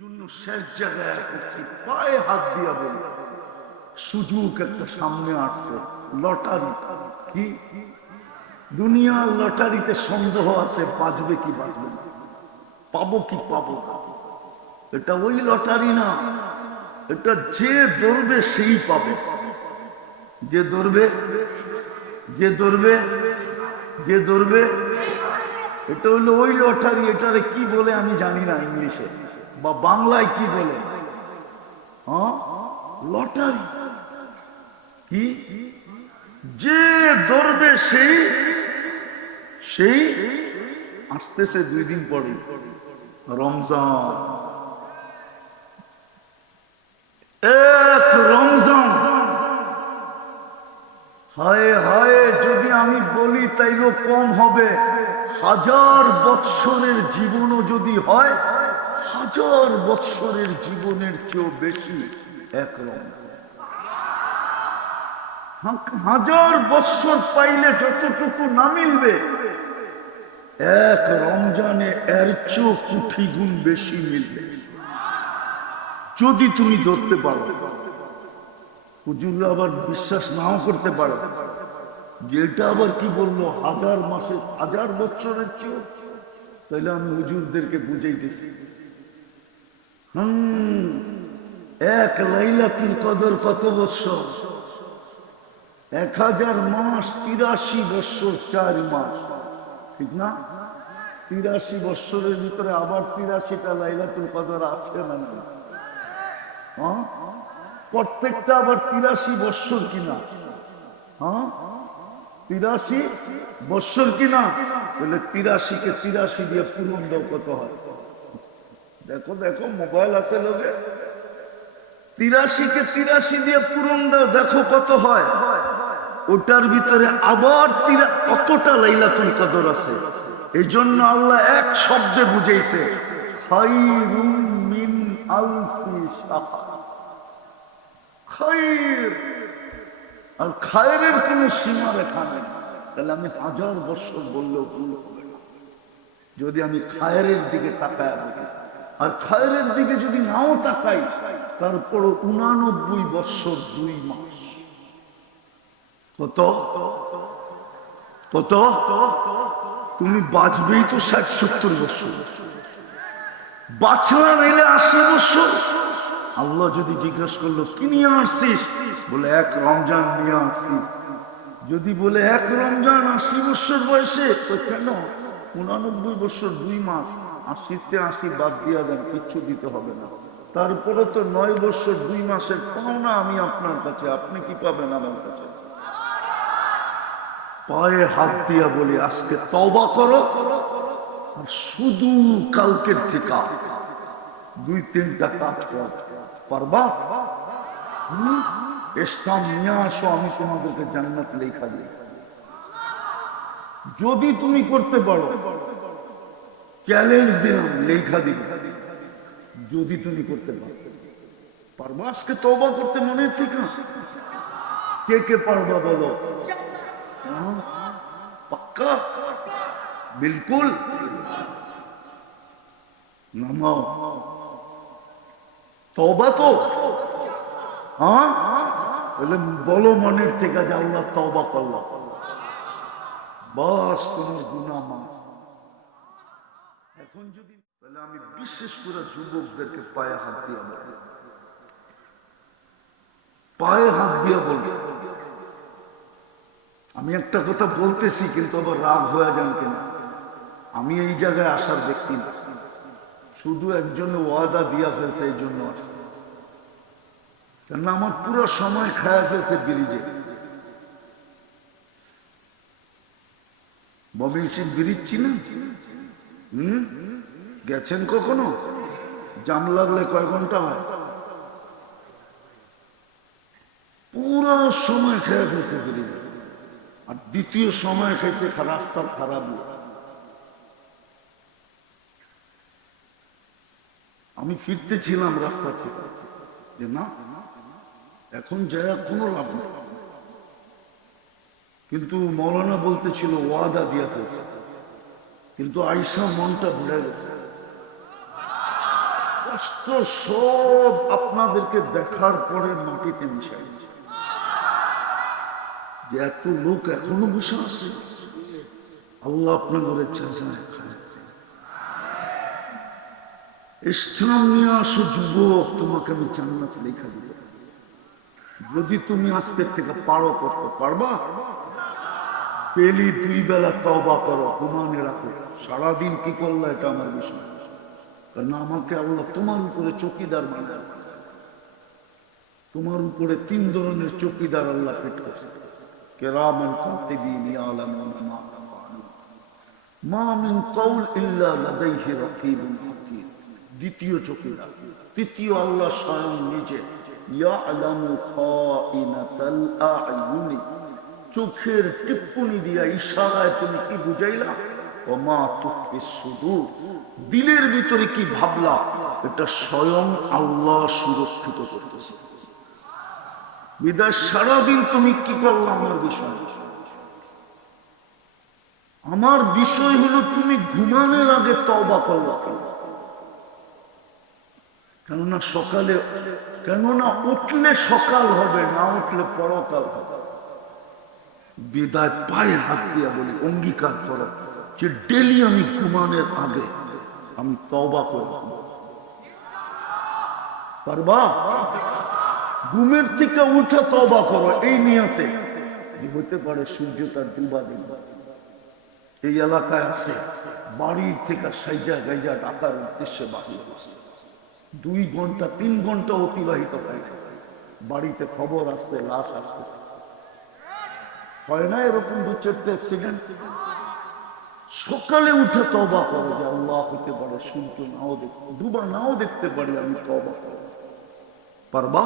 জন্য শেষ জায়গায় করছি, পায়ে হাত দিয়া বলি সুযোগ একটা সামনে আসছে, লটারি। কি দুনিয়ার লটারিতে সন্দেহ আছে, বাজবে কি বাজবে না, পাবো কি পাবো না। এটা ওই লটারি না, এটা যে ধরবে সেই পাবে। যে ধরবে, যে ধরবে, যে ধরবে, এটা হলো ওই লটারি। এটারে কি বলে আমি জানি না ইংলিশে বা বাংলায় কি বলে। হ্যাঁ, লটারি। কি যে ধরবে সেই সেই আসতেছে 2 দিন পরে রমজান। এক রমজান, হায় হায়, যদি আমি বলি তাইলে কম হবে। 1000 বৎসরের জীবনও যদি হয়, 1000 বৎসরের জীবনের চেয়েও বেশি এক রমজান। 1000 বৎসর পাইলে যতটুকু না মিলবে, এক রমজানে এর চেয়েও কোটি গুণ বেশি মিলবে যদি তুমি ধরতে পারো। হুজুররা আবার বিশ্বাস নাও করতে পারে, যেটা আবার কি বললো 1000 মাসে 1000 বছরের চেয়েও। তাহলে আমি হুজুরদেরকে বুঝাইতেছি, এক লাইলাতুল কদর কত বছর? 1000 মাস, 83 বছর 4 মাস, ঠিক না? 83 বছরের ভিতরে আবার 83টা লাইলাতুল কদর আছে না? হ্যাঁ, প্রত্যেকটা আবার 83 বছর কিনা? হ্যাঁ, 83 বছর কিনা? বলে 83-কে 83 দিয়ে পূরণ দাও, কত হয়? দেখো দেখো, মোবাইল আছে লোকে। 83-কে 83 দিয়ে পূরণ দাও, দেখো কত হয়। ওটার ভিতরে আবার অতটা লাইলাতুল কদর আছে। এই জন্য আল্লাহ এক শব্দে বুঝাইছে, খায়রুম মিন আলফি শাহর। খায়র, আর খায়রের কোন সীমা রেখা নেই। তাহলে আমি 1000 বছর বললেও ভুল হবে না যদি আমি খায়রের দিকে তাকায় বলি। আর খায়রের দিকে যদি নাও তাকাই, তারপর 89 বছর 2 মাস। কত কত? তুমি বাঁচবেই তো 60-70 বছর, বাঁচলা নাইলে 80 বছর। আল্লাহ যদি জিজ্ঞাসা করলো কি নিয়ে আসছিস, বলে এক রমজান নিয়ে আসছি। যদি বলে এক রমজান 80 বছর বয়সে, তো কেন 89 বছর 2 মাস? 80-তে 80 বাদ দিয়া দেন, কিচ্ছু দিতে হবে না। তারপরে তো 9 বছর 2 মাসের পাওনা আমি আপনার কাছে, আপনি কি পাবেন আমার কাছে? পায়ে হাত দিয়া বলি, আজকে তওবা করো, আর শুধু কালকের থেকে 2-3টা কাজ করো। পারবা? ইসলাম নিয়ে আসো, আমি তোমাদেরকে জান্নাত লেখা দিই। যদি তুমি করতে পারো, চ্যালেঞ্জ দিলাম, লেখা দিই। যদি তুমি করতে পারো, পারবা আজকে তওবা করতে? মনে ঠিক না? কে কে পারবা বলো? পাক্কা? বিলকুল? নামাও তওবা তো। হ্যাঁ, বলে বলো মনের থেকে যে আল্লাহ তওবা করলাম, বাস তোমার গুনাহ মাফ। এখন যদি তাহলে আমি বিশেষ করে যুবকদেরকে পায়ে হাত দিয়ে বলি, পায়ে হাত দিয়ে বলি, আমি একটা কথা বলতেছি কিন্তু আবার রাগ হয়ে যান কিনা, আমি এই জায়গায় আসার ব্যক্তি না, শুধু একজন ওয়াদা দিয়া ফেলছে এই জন্য আসছে। কেন আমার পুরো সময় খায়া ফেলছে ব্রিজে। ময়মনসিংহ ব্রিজ চিনেন? গেছেন কখনো? জাম লাগলে কয় ঘন্টা হয়? পুরো সময় খেয়ে ফেলছে ব্রিজে। আর দ্বিতীয় সময় খাইছে রাস্তা খারাপ। আমি ফিরতেছিলাম রাস্তা থেকে, যে না এখন যায় কোনো লাভ নেই, কিন্তু মৌলানা বলতেছিল ওয়াদা দিয়া ফেলছে, কিন্তু আইসা মনটা ভরে গেছে। কষ্ট সব আপনাদেরকে দেখার পরে মাটিতে মিশাইছে। যে এত লোক এখনো বসে আছে, আল্লাহ আপনাদের ইসলাম নিয়ে আসো যুবক, তোমাকে আমি জান্নাত লেখা দিব। যদি তুমি আজকের থেকে পারো, করতে পারবা। পেলি 2 বেলা তওবা করো, ঘুমানে রাখো। সারাদিন কি করলা এটা আমার বিষয়, কারণ আমাকে আল্লাহ তোমার উপরে চৌকিদার বানায়। তোমার উপরে 3 ধরনের চৌকিদার আল্লাহ ফিট করছে। কিরামান কাতিবিন ইয়ালামুনা মা তাফআলুন মা মিন কওল ইল্লা লাদাইহি রাকিবুন হাকিম। দ্বিতীয় চৌকিদার। তৃতীয় আল্লাহ স্বয়ং নিজে। ইয়ালামু খাইনাতাল আ'য়ুনি, চোখের টিপ্পনি দিয়া ইশারায় তুমি কি বুঝাইলা। ওমা তুখফিস সুদূর, দিলের ভিতরে কি ভাবলা, এটা স্বয়ং আল্লাহ সুরক্ষিত করতেছে। বিদায় সারাদিন তুমি কি করলা আমার বিষয়। আমার বিষয় হলো তুমি ঘুমানোর আগে তওবা করলা। কেননা সকালে, কেননা উঠলে সকাল হবে, না উঠলে পরকাল হবে। বিদায় পায়ে হাত দিয়া বলি, অঙ্গীকার করো যে ডেলি আমি ঘুমানোর আগে আমি তওবা করব। পারবা? ঘুমের থেকে উঠে তওবা করো এই নিয়তে। হতে পারে সূর্য তার ডুবা দিন। এই এলাকায় আছে, বাড়ির থেকে সাইজা গাইজা ঢাকার উদ্দেশ্যে বাহির হচ্ছে। 2 ঘন্টা 3 ঘন্টা অতিবাহিত হয়, বাড়িতে খবর আসছে, লাশ আসছে। হয় না এরকম 2-4টা অ্যাক্সিডেন্ট? সকালে উঠে তওবা করো যে আল্লাহ, হতে পারে সূর্য নাও দেখতে, ডুবা নাও দেখতে পারি, আমি তওবা করব। পারবা?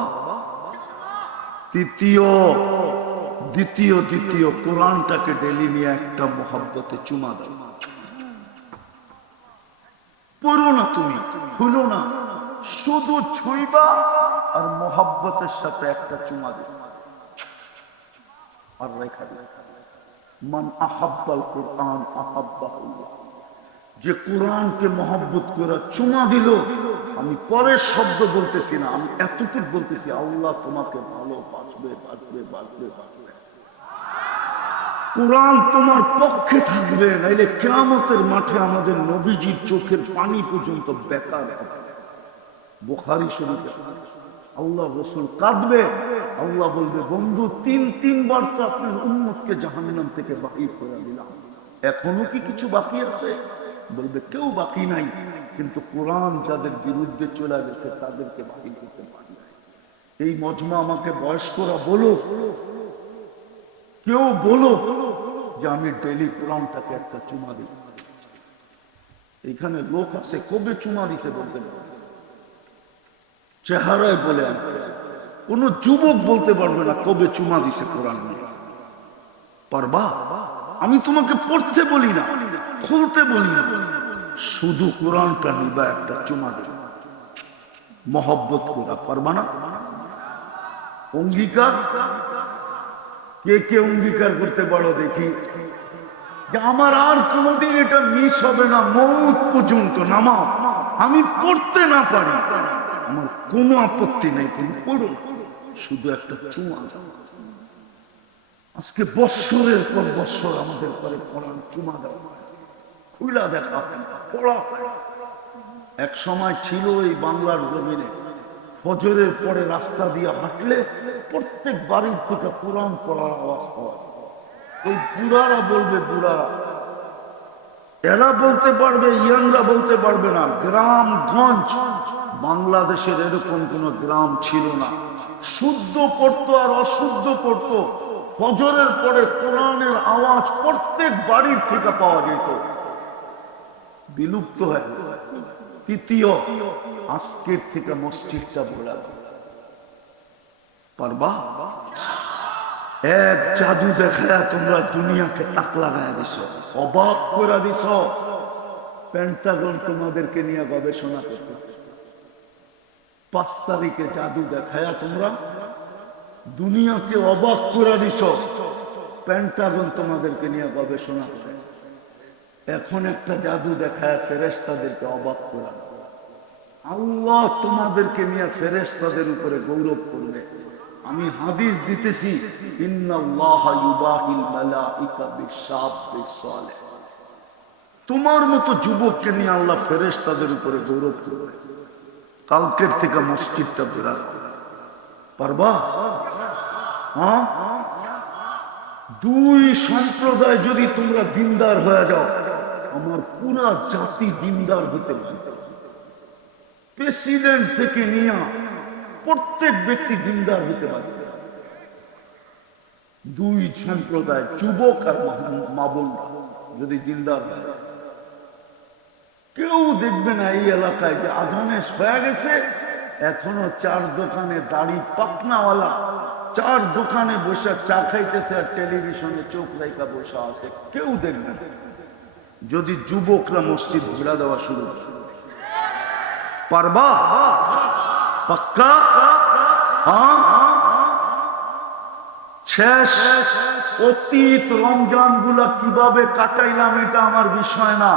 দ্বিতীয় কোরআনটাকে ডেলি নিয়ে একটা মহব্বতে চুমা দাও। পড়ো না তুমি, খুলো না, শুধু ছুঁইবা আর মহব্বতের সাথে একটা চুমা দিবা আর রেখা দিবা। মান আহাব্বাল কুরআন আহাব্বাহুল্লাহ, যে কোরআনকে মহব্বত করে চুমা দিল। আমি পরের শব্দ বলতেছি না, আমি এতটুকু বলতেছি, আল্লাহ তোমাকে ভালোবাসবে, বাসবে, বাসবে, বাসবে। কোরআন তোমার পক্ষে থাকবে, নাইলে কিয়ামতের মাঠে আমাদের নবীজির চোখের পানি পর্যন্ত বেকার হবে। বুখারী শরীফে আল্লাহ রাসূল কাঁদবে, আল্লাহ বলবে, বন্ধু 3 বার তো আপনার উম্মতকে জাহান্নাম থেকে বাহির করে দিলাম, এখনো কি কিছু বাকি আছে? বলবে কেউ বাকি নাই, কিন্তু কোরআন যাদের বিরুদ্ধে চলে গেছে তাদেরকে বাহির করতে পারি নাই। এই মজমা আমাকে বয়স্করা বলো, কেউ বলো যে আমি ডেলি কোরআনটাকে একটা চুমা দিই। এখানে লোক আছে, কবে চুমা দিতে বলতে পারে, চেহারায় বলে। কোন যুবক বলতে পারবে না কবে চুমা দিছে কোরআন নিয়ে। পারবা? আমি তোমাকে পড়তে বলি না, খুলতে বলি না, শুধু কোরআনটা নিবা, একটা চুমা দিবা, মহব্বত করা। পারবা না? অঙ্গীকার কে কে অঙ্গীকার করতে পারো দেখি যে আমার আর কোনোদিন এটা মিস হবে না, মৌত পর্যন্ত নামাও, আমি পড়তে না পারি, আমার কোনো আপত্তি নেই, তুমি পড়ো, শুধু একটা চুমা দাও। আজকে বৎসরের পর বৎসর আমাদের পরে কোরআন চুমা দাও, খুলা দেখা, পড়া। এক সময় ছিল এই বাংলার জমিনে, ফজরের পরে রাস্তা দিয়ে হাঁটলে প্রত্যেক বাড়ির থেকে কোরআন পড়ার আওয়াজ পাওয়া। ওই বুড়ারা বলবে, বুড়ারা, এরা বলতে পারবে, ইয়াংরা বলতে পারবে না। গ্রামগঞ্জ বাংলাদেশের এরকম কোন গ্রাম ছিল না, শুদ্ধ পড়তো আর অশুদ্ধ পড়তো। ফজরের পরে কোরআনের আওয়াজ প্রত্যেক বাড়ির থেকে পাওয়া যেত, বিলুপ্ত হয়ে গেছে। তৃতীয়, আজকের থেকে মসজিদটা বলা। পারবা? এক জাদু দেখায় তোমরা দুনিয়াকে তাক লাগায় দিছ, অবাক করে দিছ। পেন্টাগন তোমাদেরকে নিয়ে গবেষণা করতেছে। 5 তারিখে জাদু দেখায় তোমরা দুনিয়াকে অবাক করে দিছ, পেন্টাগন তোমাদেরকে নিয়ে গবেষণা করে। এখন একটা জাদু দেখায় ফেরেশতাদেরকে অবাক করা। আল্লাহ তোমাদেরকে নিয়ে ফেরেশতাদের উপরে গৌরব করবে। আমি হাদিস দিতেছি, ইন্নাল্লাহা ইউবাহিল মালাইকা বিশ-শাবিস সালেহ। তোমার মতো যুবককে নিয়ে আল্লাহ ফেরেশতাদের উপরে গৌরব করবে। কালকের থেকে মসজিদটা বেড়া পারবা? হ্যাঁ, দুই সম্প্রদায় যদি তোমরা দিনদার হয়ে যাও, আমার পুরা জাতি দিনদার হতে পারে। প্রেসিডেন্ট থেকে নিয়ে প্রত্যেক ব্যক্তি দিনদার হতে পারে। দুই সম্প্রদায় যুবক আর মা বোনরা যদি দিনদার হয়, কেউ দেখবে না এই এলাকায় যে আজানে হয়ে গেছে, এখনো চার দোকানে দাড়ি পাকনাওয়ালা চার দোকানে বসে চা খাইতেছে আর টেলিভিশনে চোখ রাইকা বসে আছে, কেউ দেখবে না। যদি যুবকরা মসজিদ ঘুরা দেওয়া শুরু করে, পারবা? পাক্কা? হ্যাঁ। শেষ অতীত রমজান গুলা কিভাবে কাটাইলাম এটা আমার বিষয় না,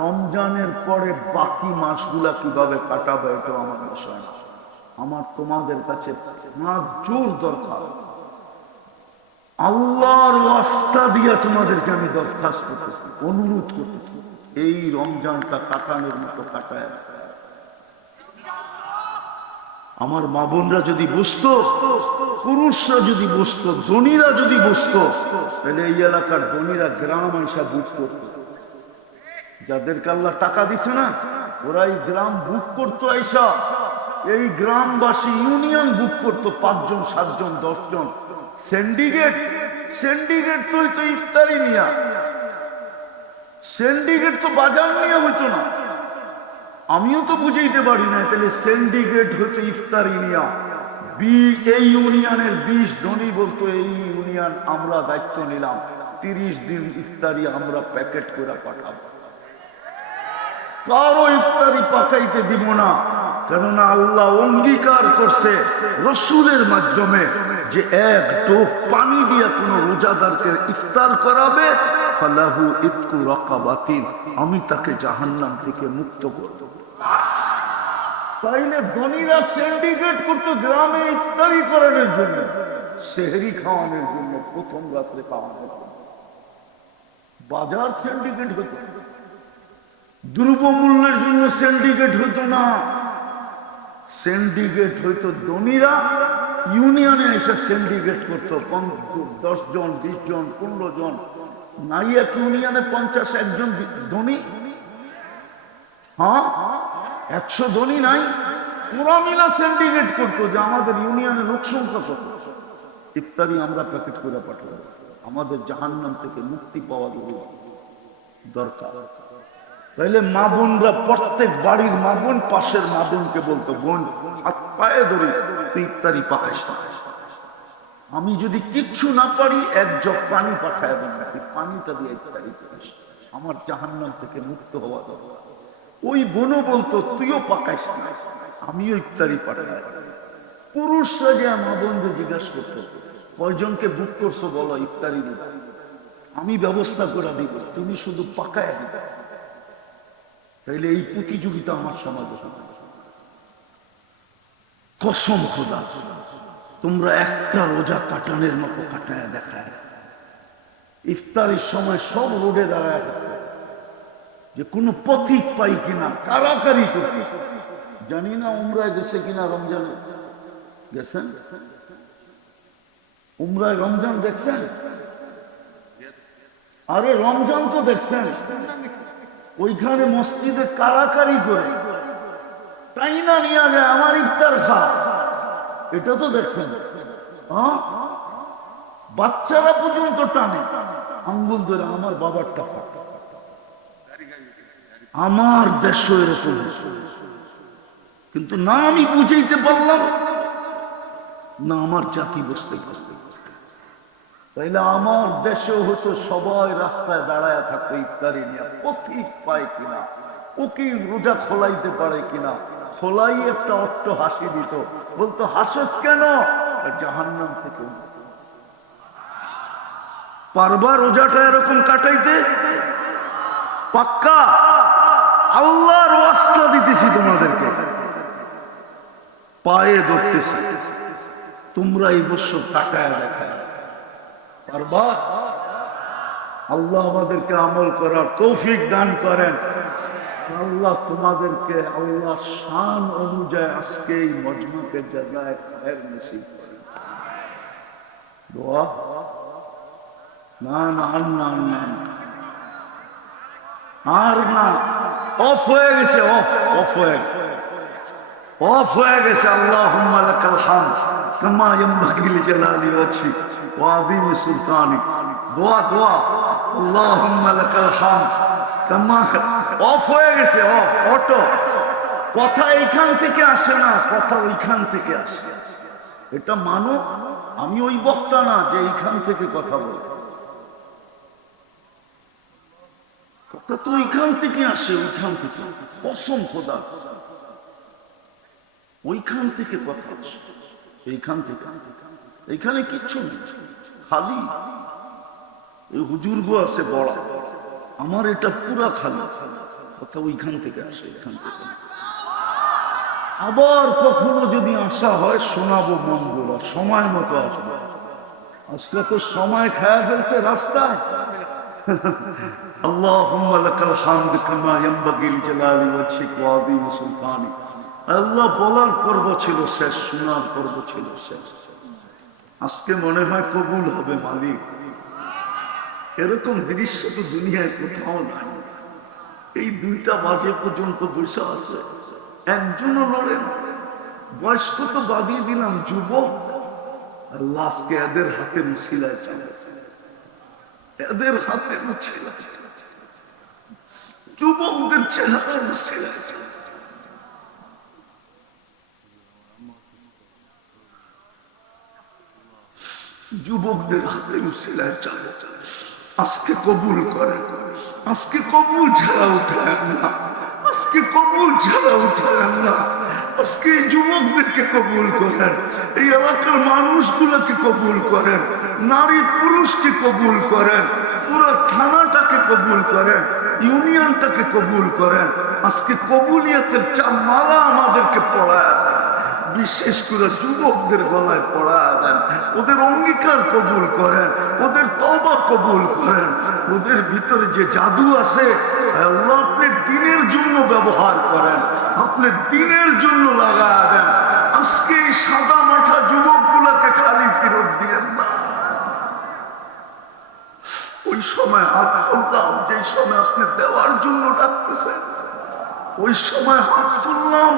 রমজানের পরে বাকি মাসগুলা কিভাবে কাটাবো এটা আমার বিষয় না। আমার তোমাদের কাছে জোর দরকার, আল্লাহর ওয়াস্তা দিয়া তোমাদেরকে আমি দরখাস্ত করতেছি, অনুরোধ করতেছি, এই রমজানটা কাটানোর মতো কাটায়। আমার মা বোনরা যদি বুঝতো, পুরুষরা যদি বুঝতো, ধনীরা যদি বুঝতো, তাহলে এই এলাকার ধনীরা গ্রাম আইসা বুক করতো। যাদেরকে আল্লাহ টাকা দিছে না, ওরা এই গ্রাম বুক করতো আইসা, এই গ্রামবাসী ইউনিয়ন বুক করতো, 5 জন 7 জন 10 জন। সিন্ডিকেট তো হইতো ইফতারি নিয়া, সিন্ডিকেট তো বাজার নিয়ে হইতো না। আমিও তো বুঝাইতে পারি না, তাহলে সিন্ডিকেট হইতো ইফতারি নিয়া। এই ইউনিয়নের 20 ধনী বলতো, এই ইউনিয়ন আমরা দায়িত্ব নিলাম, 30 দিন ইফতারি আমরা প্যাকেট করে পাঠাবো, কারো ইফতারি পাকাইতে দিব না। কেননা আল্লাহ অঙ্গীকার করছে রসুলের মাধ্যমে যে এক ঢোক পানি দিয়া কোন রোজাদারকে ইফতার করাবে, ফালাহু ইতকু রাকাবাতিন, আমি তাকে জাহান্নাম থেকে মুক্ত করব। তাইলে ধনীরা সিন্ডিকেট করতো গ্রামে ইফতারি করানোর জন্য, সেহরি খাওয়ানোর জন্য, প্রথম রাত্রে খাওয়ানোর জন্য। বাজার সিন্ডিকেট হতো, দ্রব্যমূল্যের জন্য সিন্ডিকেট হইতো না, সিন্ডিকেট হইতো ধনীরা ইউনিয়নে এসে সিন্ডিকেট করতো, 10 জন 20 জন 15 জন, নাই এক ইউনিয়নে 50-1 জন ধনী, হ্যাঁ 100 ধনী নাই, পুরা মিলা সিন্ডিকেট করতো যে আমাদের ইউনিয়নে লোক সংখ্যা কত, ইফতারি আমরা প্যাকেট করে পাঠাবো, আমাদের জাহান্নাম থেকে মুক্তি পাওয়া দরকার। তাইলে মা বোনরা, প্রত্যেক বাড়ির মা বোন পাশের মা বোনকে বলতো, বোন হাত পায়ে ধরে তুই ইফতারি পাকাইস না, আমি যদি কিচ্ছু না পারি 1 জগ পানি পাঠায় দেন, পানিটা দিয়ে ইফতারি করিস, আমার জাহান্নাম থেকে মুক্ত হওয়া দরকার। ওই বোনও বলতো তুইও পাকাইস না, আমিও ইফতারি পাঠাই। পুরুষরা যে মা বোনকে জিজ্ঞাসা করতো, কয়জনকে বুক করছো বলো ইফতারি দিবা, আমি ব্যবস্থা করে দিব, তুমি শুধু পাকায় দিবা। তাইলে এই প্রতিযোগিতা আমার সমাজে, কসম খোদা তোমরা একটা রোজা কাটানোর মতো কাটায় দেখায়, ইফতারির সময় সব রোডে দাঁড়ায় যে কোনো পথিক পাই কিনা, কারাকারি করতে। জানি না উমরায় গেছে কিনা, রমজানে গেছেন, উমরায় রমজান দেখছেন? আরে রমজান তো দেখছেন, ওইখানে মসজিদে কারাকারি করে তাই না নিয়ে যায় আমার ইফতার খা, এটা তো দেখছেন। হ্যাঁ, বাচ্চারা পর্যন্ত টানে আঙ্গুল ধরে আমার বাবার টাকা। আমার দেশ এরকম, কিন্তু না আমি বুঝাইতে পারলাম না আমার জাতি বুঝতে পারতে। তাইলে আমার দেশেও হতো সবাই রাস্তায় দাঁড়ায় থাকতো ইফতারি নিয়ে, পথিক পায় কিনা, ওকে রোজা খোলাইতে পারে কিনা, খোলাই একটা অট্ট হাসি দিত, বলতো হাসস কেন, জাহান্নাম থেকে। পারবা রোজাটা এরকম কাটাইতে? পাক্কা? আল্লাহর ওয়াস্তা দিতেছি তোমাদেরকে, পায়ে ধরতেছি, তোমরা এই বছর কাটায় দেখায় পারবা? আল্লাহ আমাদেরকে আমল করার তৌফিক দান করেন। আল্লাহ তোমাদেরকে আল্লাহ শান অনুযায়ী আজকে এই মজমাকে জায়গায় খায়ের নসিব করেন। দোয়া না না না না আর না, অফ হয়ে গেছে, অফ হয়ে গেছে। আল্লাহুম্মা লাকাল হামদ কামা ইয়ানবাগি লিজালালি ওয়াজহিক ওয়া আযীমি সুলতানিক। দোয়া আল্লাহুম্মা লাকাল হামদ কামা, অফ হয়ে গেছে, অটো। কথা এইখান থেকে আসে না, কথা ওইখান থেকে আসে। এটা মানো, আমি ওই বক্তা না যে এইখান থেকে কথা বলে, কথা তো ওইখান থেকে আসে, ওইখান থেকে কসম খোদা, ওইখান থেকে কথা আসে, এইখান থেকে। এইখানে কিচ্ছু নেই, খালি এই হুজুরগো আছে বড়, আমার এটা পুরা খালি, কথা ওইখান থেকে আসে, এখান থেকে। আবার কখনো যদি আসা হয় শোনাবো মনগুলো, সময় মতো আসবো। আজকে তো সময় খায়া ফেলছে রাস্তায়। আল্লাহুম্মা লাকাল হামদ কামা ইয়ানবাগি লিজালালি ওয়াজহিক ওয়া আযীমি সুলতানিক। আল্লাহ বলার পর্ব ছিল শেষ, শোনার পর্ব ছিল শেষ। আজকে মনে হয় কবুল হবে মালিক। এরকম দৃশ্য তো দুনিয়ায় কোথাও নাই। এই 2টা বাজে পর্যন্ত বসে আছে, একজনও লড়ে না। বয়স্ক তো বাদিয়ে দিলাম, যুবক আল্লাহ আজকে এদের হাতে মুছিলায় চালে, এদের হাতে মুছিলায়, যুবকদের চেহারা মুছিলায় চালে। যুবকদের হাতে মুছিলায় চালে। আজকে কবুল করে, আজকে কবুল ছাড়া উঠায় না, আজকে কবুল ছাড়া উঠায় না। আজকে এই যুবকদেরকে কবুল করেন, এই এলাকার মানুষগুলোকে কবুল করেন, নারী পুরুষকে কবুল করেন, পুরো থানাটাকে কবুল করেন, ইউনিয়নটাকে কবুল করেন। আজকে কবুলিয়তের চামালা আমাদেরকে পড়ায় দেন, বিশেষ করে যুবকদের গলায় পড়ায় দেন। ওদের অঙ্গীকার কবুল করেন, ওদের তওবা কবুল করেন। ওদের ভিতরে যে জাদু আছে আল্লাহ আপনার দ্বীনের জন্য ব্যবহার করেন, আপনার দ্বীনের জন্য লাগায় দেন। আজকে এই সাদা মাথা যুবকগুলোকে খালি ফেরত দিয়েন না। ওই সময় হাত তুললাম যে সময় আপনি দেওয়ার জন্য ডাকতেছেন, ওই সময় হাত তুললাম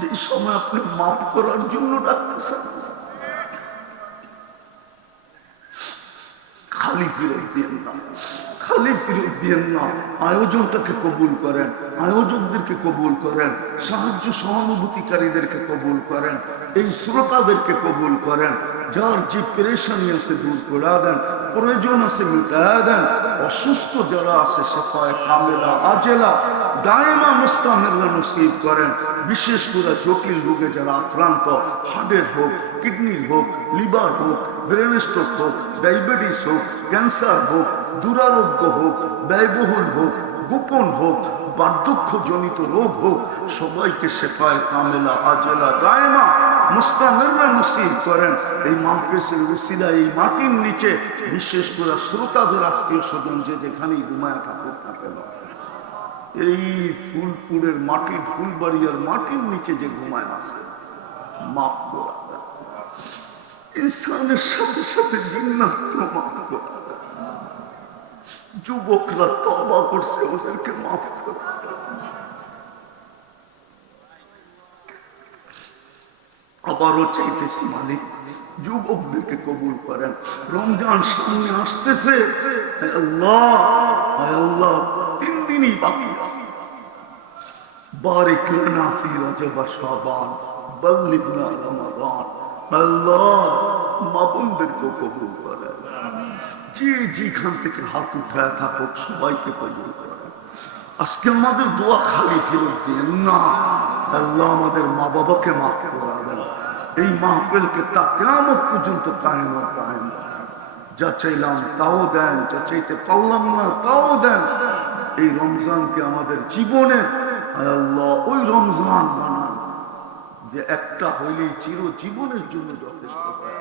যে সময় আপনি মাফ করার জন্য ডাকতেছেন। খালি ফিরত দিয়েন না, খালি ফিরত দিয়েন না। আয়োজনটাকে কবুল করেন, আয়োজকদেরকে কবুল করেন, সাহায্য সহানুভূতিকারীদেরকে কবুল করেন, এই শ্রোতাদেরকে কবুল করেন। যার যে পেরেশানি আছে দূর করে দেন, প্রয়োজন আছে মিটায়া দেন। অসুস্থ যারা আছে শেফায়ে কামেলা আজেলা দায়েমা মুস্তামিরা নসিব করেন। বিশেষ করে জটিল রোগে যারা আক্রান্ত, হার্টের হোক, কিডনির হোক, লিভার হোক, ব্রেন স্ট্রোক হোক, ডায়াবেটিস হোক, ক্যান্সার হোক, দুরারোগ্য হোক, ব্যয়বহুল হোক, গোপন হোক, বার্ধক্যজনিত রোগ হোক, সবাইকে শেফায়ে কামেলা আজেলা দায়েমা মুস্তামিরা নসিব করেন। এই মাহফিলের উসিলা এই মাটির নিচে বিশেষ করে শ্রোতাদের আত্মীয় স্বজন যে যেখানেই ঘুমায় থাকুক না কেন, এই ফুলপুরের মাটির, ফুলবাড়িয়ার মাটির নিচে যে ঘুমায় আছে, মাফ করা দেন। ইনসানের সাথে সাথে জিন্নাতকে মাফ করা দেন। যুবকরা তওবা করছে, ওদেরকে মাফ করে আবারও চাইতেছি মালিক যুবকদেরকে কবুল করেন। রমজান সামনে আসতেছে, আল্লাহ আল্লাহ 3 দিনই বাকি আছে। বারিক লানা ফি রজব শাবান বাল্লিগনা রমাদান। আল্লাহ মা বোনদেরকে কবুল করেন, যে যেখান থেকে হাত উঠায় থাকুক সবাইকে কবুল করেন। আজকে আমাদের দোয়া খালি ফেরত দিয়েন না। আল্লাহ আমাদের মা বাবাকে মাফ করে দেন। এই মাহফিলকে তা কিয়ামত পর্যন্ত কায়েম রাখেন। যা চাইলাম তাও দেন, যা চাইতে পারলাম না তাও দেন। এই রমজানকে আমাদের জীবনে আল্লাহ ওই রমজান বানান যে একটা হইলেই চিরজীবনের জন্য যথেষ্ট হয়।